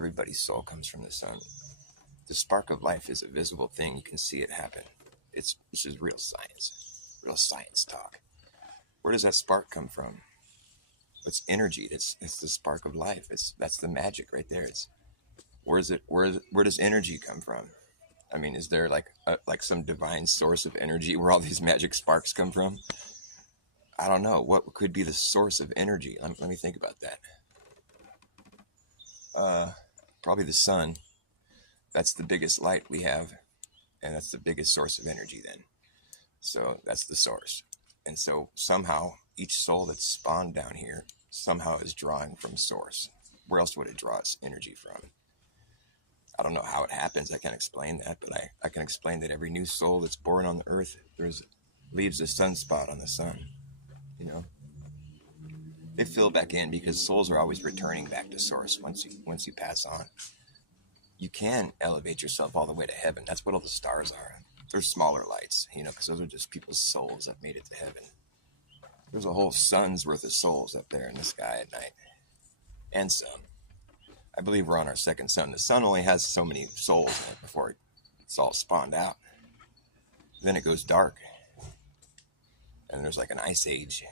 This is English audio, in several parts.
everybody's soul comes from the sun. The spark of life is a visible thing. You can see it happen. This is real science talk. Where does that spark come from? It's energy. It's the spark of life. That's the magic right there. Where does energy come from? I mean, is there like some divine source of energy where all these magic sparks come from? I don't know. What could be the source of energy? Let me think about that. Probably the sun. That's the biggest light we have, and that's the biggest source of energy then. So that's the source. And so somehow each soul that's spawned down here somehow is drawing from source. Where else would it draw its energy from? I don't know how it happens. I can't explain that, but I can explain that every new soul that's born on the earth leaves a sunspot on the sun. You know, they fill back in because souls are always returning back to source once you pass on. You can elevate yourself all the way to heaven. That's what all the stars are. They're smaller lights, because those are just people's souls that made it to heaven. There's a whole sun's worth of souls up there in the sky at night. And some. I believe we're on our second sun. The sun only has so many souls in it before it's all spawned out. Then it goes dark. And there's like an ice age.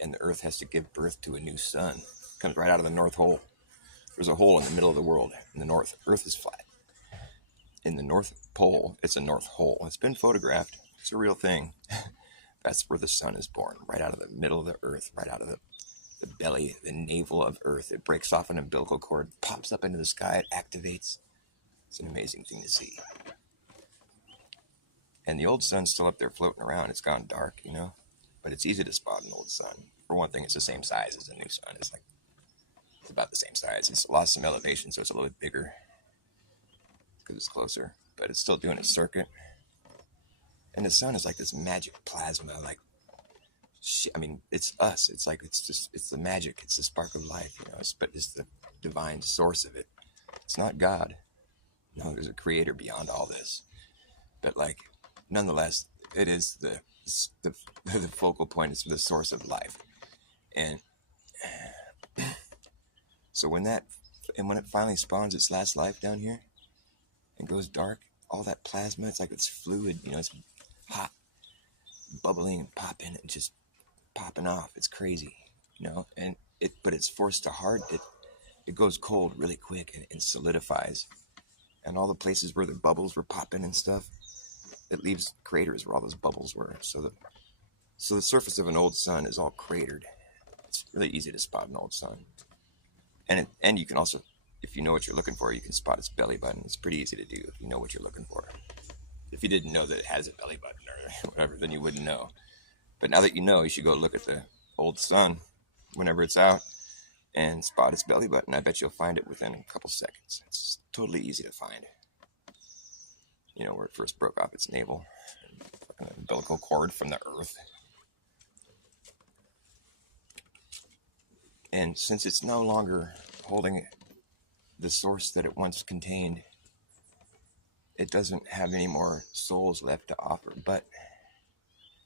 And the earth has to give birth to a new sun. It comes right out of the North Pole. There's a hole in the middle of the world. In the north, earth is flat. In the North Pole, it's a north hole. It's been photographed. It's a real thing. That's where the sun is born, right out of the middle of the earth, right out of the belly, the navel of earth. It breaks off an umbilical cord, pops up into the sky, it activates. It's an amazing thing to see. And the old sun's still up there floating around. It's gone dark, but it's easy to spot an old sun. For one thing, it's the same size as a new sun. It's about the same size. It's lost some elevation, so it's a little bit bigger because it's closer, but it's still doing its circuit. And the sun is like this magic plasma, it's us. It's the magic. It's the spark of life, but it's the divine source of it. It's not God. No, there's a creator beyond all this. But nonetheless, it is the focal point. It's the source of life. And so when it finally spawns its last life down here and goes dark, all that plasma, it's like it's fluid, it's hot, bubbling and popping and just popping off. It's crazy, but it's forced to harden. It goes cold really quick and solidifies. And all the places where the bubbles were popping and stuff, it leaves craters where all those bubbles were. So the surface of an old sun is all cratered. It's really easy to spot an old sun. And you can also, if you know what you're looking for, you can spot its belly button. It's pretty easy to do if you know what you're looking for. If you didn't know that it has a belly button or whatever, then you wouldn't know. But now that you know, you should go look at the old sun whenever it's out and spot its belly button. I bet you'll find it within a couple seconds. It's totally easy to find. Where it first broke off its navel, an umbilical cord from the earth. And since it's no longer holding the source that it once contained, it doesn't have any more souls left to offer, but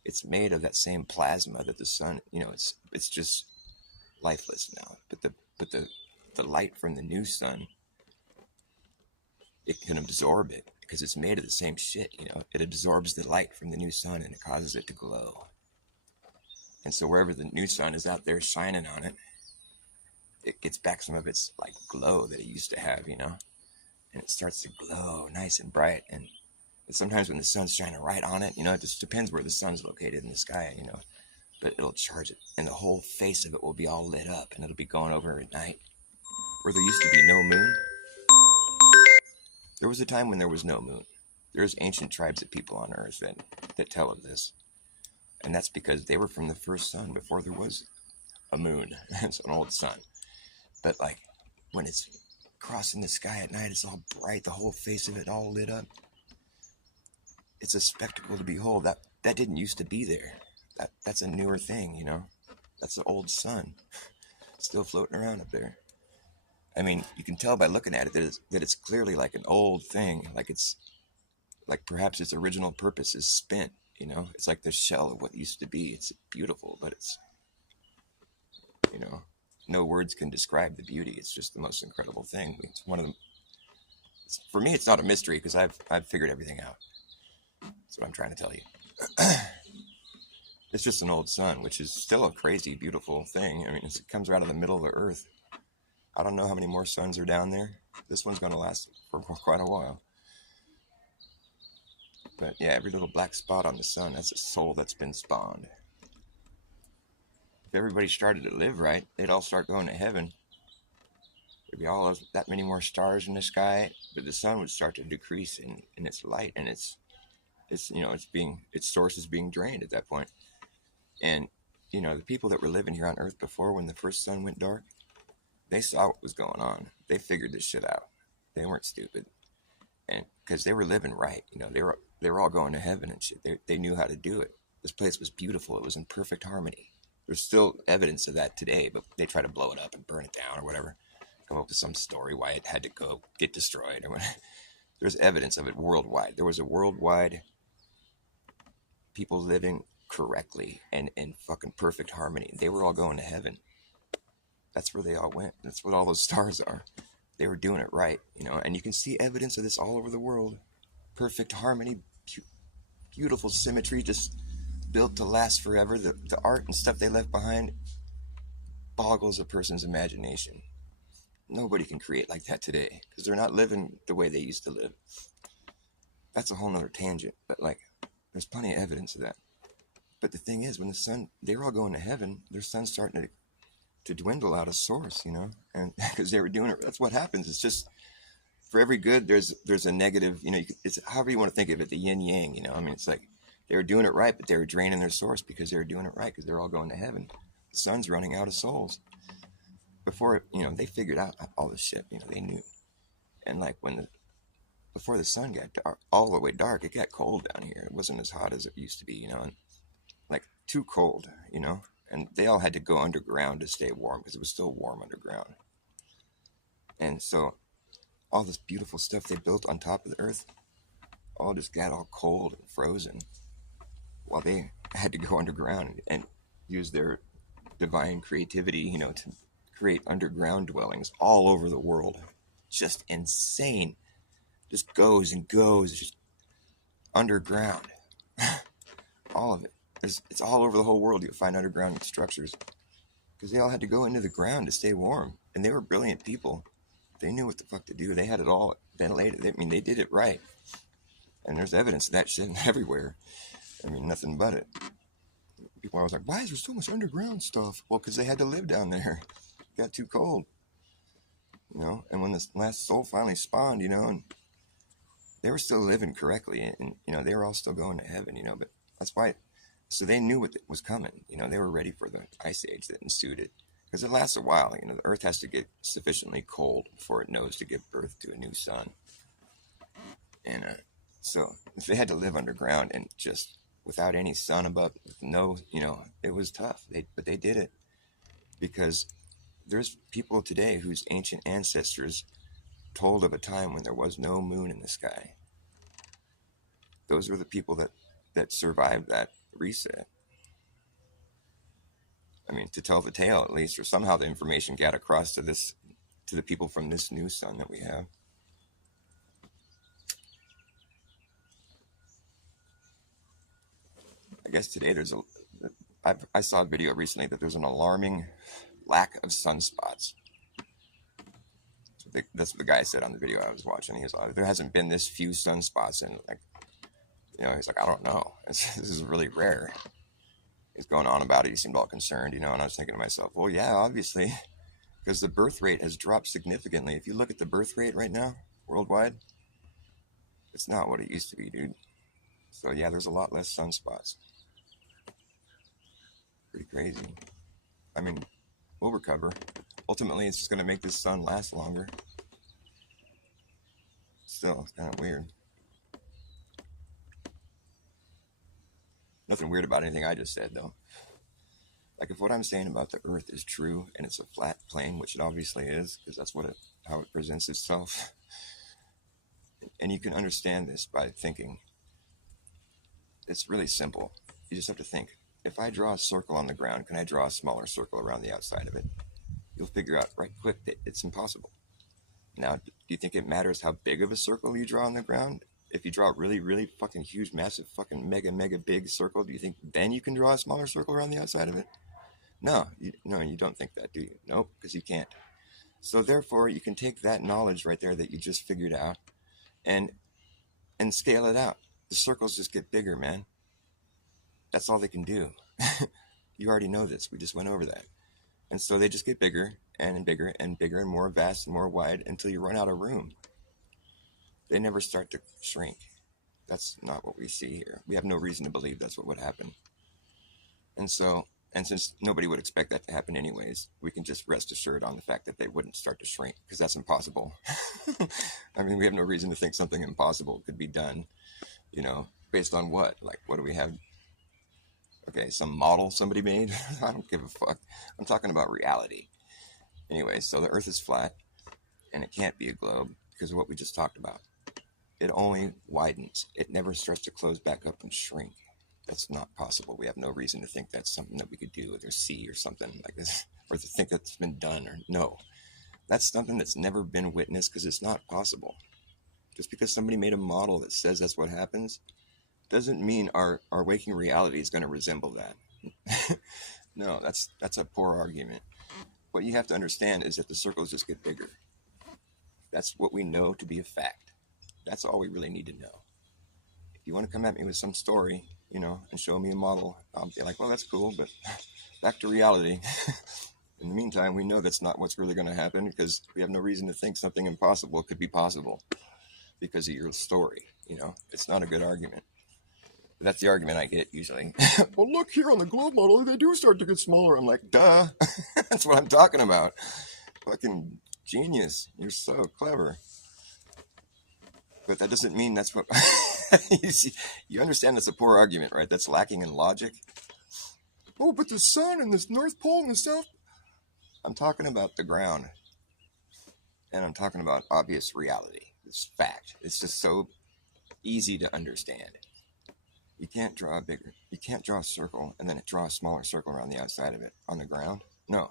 it's made of that same plasma that the sun, it's just lifeless now. But the light from the new sun, it can absorb it because it's made of the same shit, It absorbs the light from the new sun and it causes it to glow. And so wherever the new sun is out there shining on it, it gets back some of its glow that it used to have, and it starts to glow nice and bright. And sometimes when the sun's shining right on it, it just depends where the sun's located in the sky, but it'll charge it and the whole face of it will be all lit up and it'll be going over at night. Where there used to be no moon, there was a time when there was no moon. There's ancient tribes of people on earth that tell of this. And that's because they were from the first sun before there was a moon. It's an old sun. But when it's crossing the sky at night, it's all bright, the whole face of it all lit up. It's a spectacle to behold. That didn't used to be there. That's a newer thing, That's the old sun. Still floating around up there. I mean, you can tell by looking at it that it's clearly like an old thing. It's perhaps its original purpose is spent, It's like the shell of what used to be. It's beautiful, but it's, no words can describe the beauty. It's just the most incredible thing. It's one of the, for me, it's not a mystery because I've figured everything out. That's what I'm trying to tell you. It's just an old sun, which is still a crazy, beautiful thing. I mean, it comes out of the middle of the earth. I don't know how many more suns are down there. This one's going to last for quite a while. But yeah, every little black spot on the sun, that's a soul that's been spawned. If everybody started to live right, they'd all start going to heaven. There'd be all that many more stars in the sky, but the sun would start to decrease in its light, and its source is being drained at that point. And the people that were living here on Earth before, when the first sun went dark, they saw what was going on. They figured this shit out. They weren't stupid, and because they were living right, they were all going to heaven and shit. They knew how to do it. This place was beautiful. It was in perfect harmony. There's still evidence of that today, but they try to blow it up and burn it down or whatever. Come up with some story why it had to go get destroyed or whatever. There's evidence of it worldwide. There was a worldwide people living correctly and in fucking perfect harmony. They were all going to heaven. That's where they all went. That's what all those stars are. They were doing it right, and you can see evidence of this all over the world. Perfect harmony, beautiful symmetry, just built to last forever. The art and stuff they left behind boggles a person's imagination. Nobody can create like that today because they're not living the way they used to live. That's a whole nother tangent, but there's plenty of evidence of that. But the thing is, when the sun, they were all going to heaven, their sun's starting to dwindle out of source, and because they were doing it. That's what happens. It's just, for every good, there's a negative, it's however you want to think of it, the yin yang, I mean, it's like they were doing it right, but they were draining their source because they were doing it right because they're all going to heaven. The sun's running out of souls. Before, they figured out all this shit, they knew. And before the sun got dark, all the way dark, it got cold down here. It wasn't as hot as it used to be, and too cold, and they all had to go underground to stay warm because it was still warm underground. And so all this beautiful stuff they built on top of the earth all just got all cold and frozen while they had to go underground and use their divine creativity, to create underground dwellings all over the world. Just insane. Just goes and goes, just underground. All of it. It's all over the whole world. You'll find underground structures because they all had to go into the ground to stay warm. And they were brilliant people. They knew what the fuck to do. They had it all ventilated. They did it right. And there's evidence of that shit everywhere. I mean, nothing but it. People are always like, why is there so much underground stuff? Well, because they had to live down there. It got too cold. And when this last soul finally spawned, and they were still living correctly. And, they were all still going to heaven, but that's why. So they knew what was coming. They were ready for the ice age that ensued it. Because it lasts a while. The earth has to get sufficiently cold before it knows to give birth to a new sun. And so if they had to live underground and just without any sun above, no, it was tough. But they did it because there's people today whose ancient ancestors told of a time when there was no moon in the sky. Those were the people that survived that reset. I mean, to tell the tale at least, or somehow the information got across to the people from this new sun that we have. I guess today I saw a video recently that there's an alarming lack of sunspots. That's what the guy said on the video I was watching. He was like, there hasn't been this few sunspots in he's like, I don't know. This is really rare. He's going on about it. He seemed all concerned, and I was thinking to myself, well, yeah, obviously, because the birth rate has dropped significantly. If you look at the birth rate right now, worldwide, it's not what it used to be, dude. So yeah, there's a lot less sunspots. Pretty crazy. I mean, we'll recover. Ultimately, it's just going to make this sun last longer. Still, it's kind of weird. Nothing weird about anything I just said, though. If what I'm saying about the Earth is true, and it's a flat plane, which it obviously is, because that's how it presents itself. And you can understand this by thinking. It's really simple. You just have to think. If I draw a circle on the ground, can I draw a smaller circle around the outside of it? You'll figure out right quick that it's impossible. Now, do you think it matters how big of a circle you draw on the ground? If you draw a really, really fucking huge, massive, fucking mega, mega big circle, do you think then you can draw a smaller circle around the outside of it? No, no, you don't think that, do you? Nope, because you can't. So therefore, you can take that knowledge right there that you just figured out and scale it out. The circles just get bigger, man. That's all they can do. You already know this. We just went over that. And so they just get bigger and bigger and bigger and more vast and more wide until you run out of room. They never start to shrink. That's not what we see here. We have no reason to believe that's what would happen. And so, and since nobody would expect that to happen anyways, we can just rest assured on the fact that they wouldn't start to shrink, because that's impossible. I mean, we have no reason to think something impossible could be done, you know, based on what? Like, what do we have? Okay, some model somebody made? I don't give a fuck. I'm talking about reality. Anyway, so the Earth is flat, and it can't be a globe because of what we just talked about. It only widens. It never starts to close back up and shrink. That's not possible. We have no reason to think that's something that we could do or see or something like this, or to think that's been done or no. That's something that's never been witnessed because it's not possible. Just because somebody made a model that says that's what happens doesn't mean our waking reality is going to resemble that. No, that's a poor argument. What you have to understand is that the circles just get bigger. That's what we know to be a fact. That's all we really need to know. If you want to come at me with some story, you know, and show me a model, I'll be like, well, that's cool, but back to reality. In the meantime, we know that's not what's really going to happen because we have no reason to think something impossible could be possible because of your story. You know, it's not a good argument. But that's the argument I get usually. Well, look here on the globe model, they do start to get smaller. I'm like, duh. That's what I'm talking about. Fucking genius. You're so clever. But that doesn't mean that's what... you see, you understand that's a poor argument, right? That's lacking in logic. Oh, but the sun and this North Pole and the South... I'm talking about the ground. And I'm talking about obvious reality. It's fact. It's just so easy to understand. You can't draw a circle and then draw a smaller circle around the outside of it on the ground. No,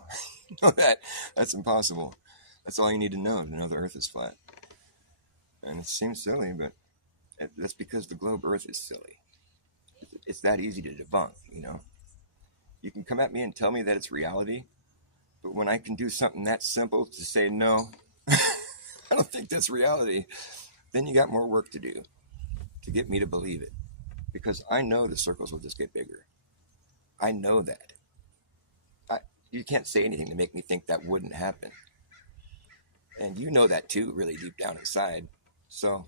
no, that's impossible. That's all you need to know the Earth is flat. And it seems silly, but that's because the globe Earth is silly. It's that easy to debunk, you know. You can come at me and tell me that it's reality, but when I can do something that simple to say no, I don't think that's reality, then you got more work to do to get me to believe it. Because I know the circles will just get bigger. I know that. You can't say anything to make me think that wouldn't happen. And you know that too, really deep down inside. So,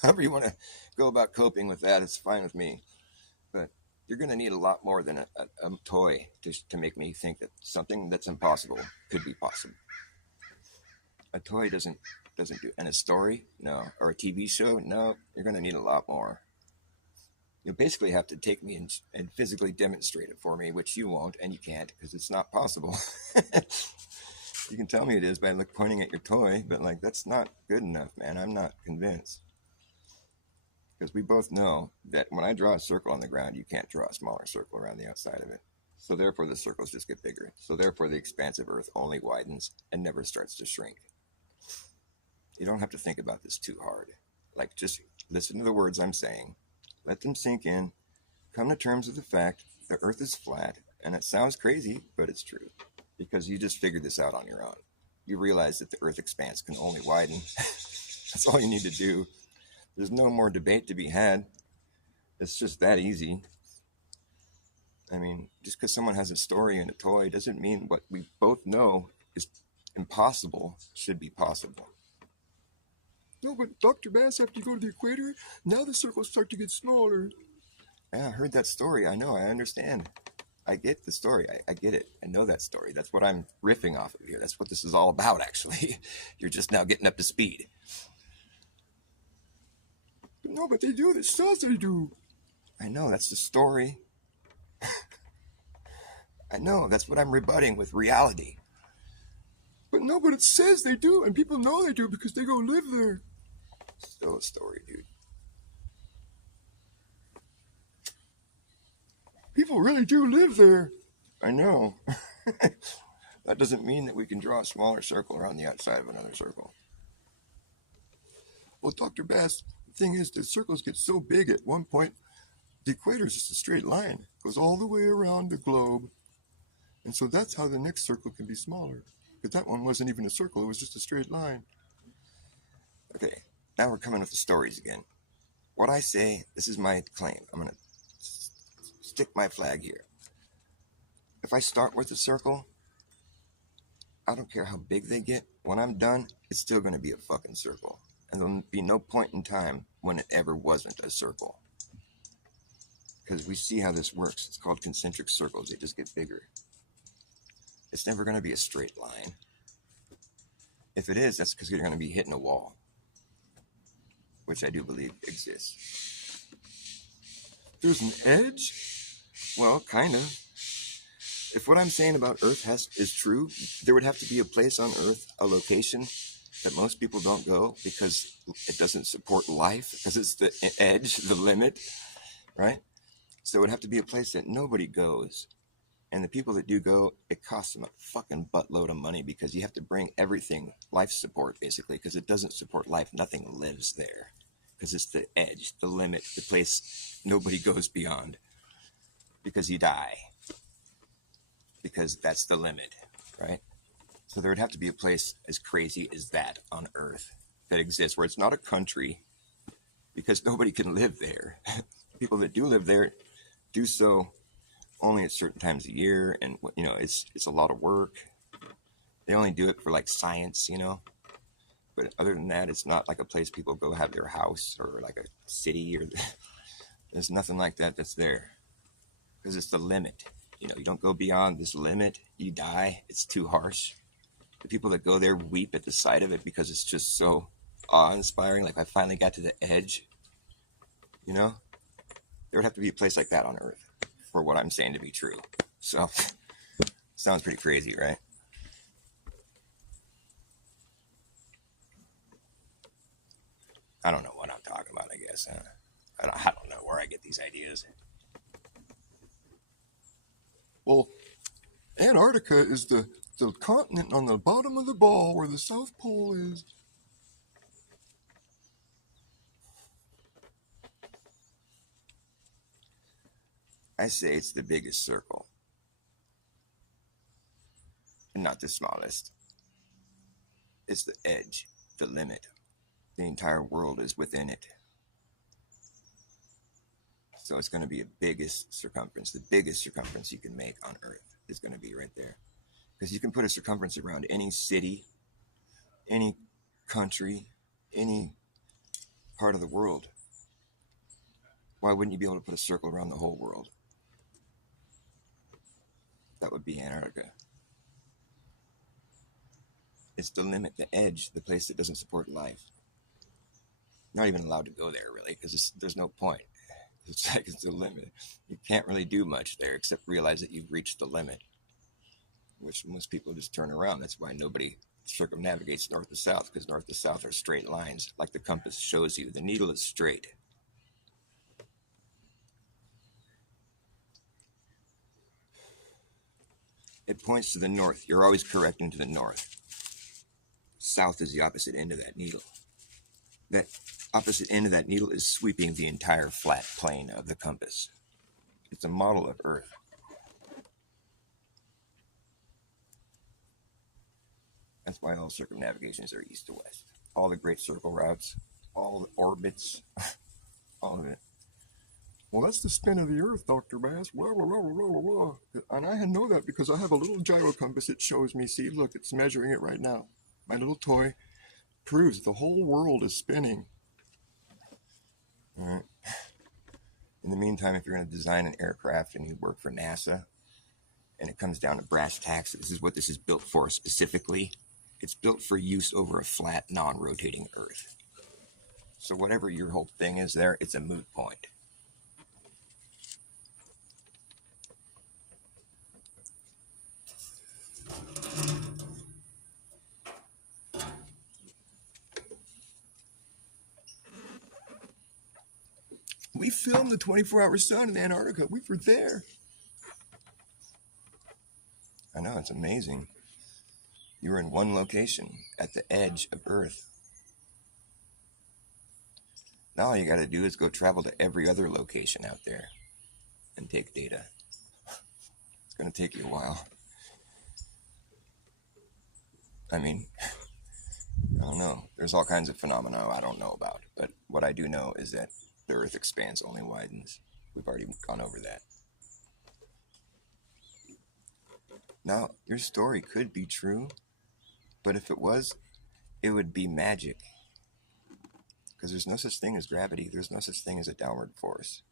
however you want to go about coping with that, it's fine with me. But you're going to need a lot more than a toy to make me think that something that's impossible could be possible. A toy doesn't do, and a story, no, or a TV show, no. You're going to need a lot more. You'll basically have to take me and physically demonstrate it for me, which you won't, and you can't, because it's not possible. You can tell me it is by pointing at your toy, but like that's not good enough, man. I'm not convinced. Because we both know that when I draw a circle on the ground, you can't draw a smaller circle around the outside of it. So therefore, the circles just get bigger. So therefore, the expansive Earth only widens and never starts to shrink. You don't have to think about this too hard. Like, just listen to the words I'm saying. Let them sink in. Come to terms with the fact the Earth is flat, and it sounds crazy, but it's true. Because you just figured this out on your own. You realize that the Earth expanse can only widen. That's all you need to do. There's no more debate to be had. It's just that easy. I mean, just because someone has a story and a toy doesn't mean what we both know is impossible should be possible. No, but Dr. Bass, after you go to the equator, now the circles start to get smaller. Yeah, I heard that story. I know, I understand. I get the story. I get it. I know that story. That's what I'm riffing off of here. That's what this is all about, actually. You're just now getting up to speed. No, but they do. It says they do. I know, that's the story. I know, that's what I'm rebutting with reality. But no, but it says they do, and people know they do because they go live there. Still a story, dude. People really do live there. I know. That doesn't mean that we can draw a smaller circle around the outside of another circle. Well, Dr. Bass, the thing is, the circles get so big at one point, the equator is just a straight line. It goes all the way around the globe. And so that's how the next circle can be smaller. Because that one wasn't even a circle, it was just a straight line. Okay, now we're coming with the stories again. What I say, this is my claim. I'm going to stick my flag here. If I start with a circle, I don't care how big they get. When I'm done, it's still going to be a fucking circle. And there'll be no point in time when it ever wasn't a circle. Because we see how this works. It's called concentric circles. They just get bigger. It's never going to be a straight line. If it is, that's because you're going to be hitting a wall, which I do believe exists. There's an edge? Well, kind of. If what I'm saying about Earth is true, there would have to be a place on Earth, a location that most people don't go because it doesn't support life, because it's the edge, the limit, right? So it would have to be a place that nobody goes. And the people that do go, it costs them a fucking buttload of money because you have to bring everything, life support basically, because it doesn't support life. Nothing lives there because it's the edge, the limit, the place nobody goes beyond because you die. Because that's the limit, right? So there would have to be a place as crazy as that on Earth that exists where it's not a country because nobody can live there. People that do live there do so only at certain times a year, and you know it's a lot of work. They only do it for like science, you know. But other than that, it's not like a place people go have their house or like a city or there's nothing like that that's there because it's the limit. You know, you don't go beyond this limit, you die. It's too harsh. The people that go there weep at the sight of it because it's just so awe-inspiring. Like I finally got to the edge. You know, there would have to be a place like that on Earth for what I'm saying to be true. So, sounds pretty crazy, right? I don't know what I'm talking about, I guess. I don't know where I get these ideas. Well, Antarctica is the continent on the bottom of the ball where the South Pole is. I say it's the biggest circle, and not the smallest. It's the edge, the limit. The entire world is within it. So it's going to be a biggest circumference. The biggest circumference you can make on Earth is going to be right there. Because you can put a circumference around any city, any country, any part of the world. Why wouldn't you be able to put a circle around the whole world? That would be Antarctica. It's the limit, the edge, the place that doesn't support life. Not even allowed to go there, really, because there's no point. It's like it's the limit. You can't really do much there except realize that you've reached the limit, which most people just turn around. That's why nobody circumnavigates north to south, because north to south are straight lines, like the compass shows you. The needle is straight. It points to the north. You're always correcting to the north. South is the opposite end of that needle. That opposite end of that needle is sweeping the entire flat plane of the compass. It's a model of Earth. That's why all circumnavigations are east to west. All the great circle routes, all the orbits, all of it. Well, that's the spin of the Earth, Dr. Bass. Blah, blah, blah, blah, blah, blah. And I know that because I have a little gyro compass. It shows me. See, look, it's measuring it right now. My little toy proves the whole world is spinning. All right. In the meantime, if you're going to design an aircraft and you work for NASA, and it comes down to brass tacks, this is what this is built for specifically. It's built for use over a flat, non-rotating Earth. So whatever your whole thing is there, it's a moot point. We filmed the 24-hour sun in Antarctica. We were there. I know, it's amazing. You're in one location at the edge of Earth. Now all you got to do is go travel to every other location out there and take data. It's going to take you a while. I mean, I don't know. There's all kinds of phenomena I don't know about. But what I do know is that the Earth expands, only widens. We've already gone over that. Now, your story could be true, but if it was, it would be magic. Because there's no such thing as gravity. There's no such thing as a downward force.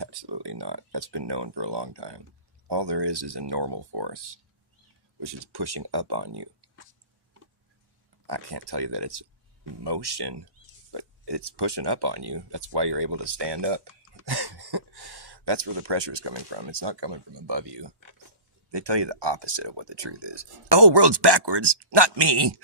Absolutely not. That's been known for a long time. All there is a normal force, which is pushing up on you. I can't tell you that it's motion, but it's pushing up on you. That's why you're able to stand up. That's where the pressure is coming from. It's not coming from above you. They tell you the opposite of what the truth is. The whole world's backwards, not me.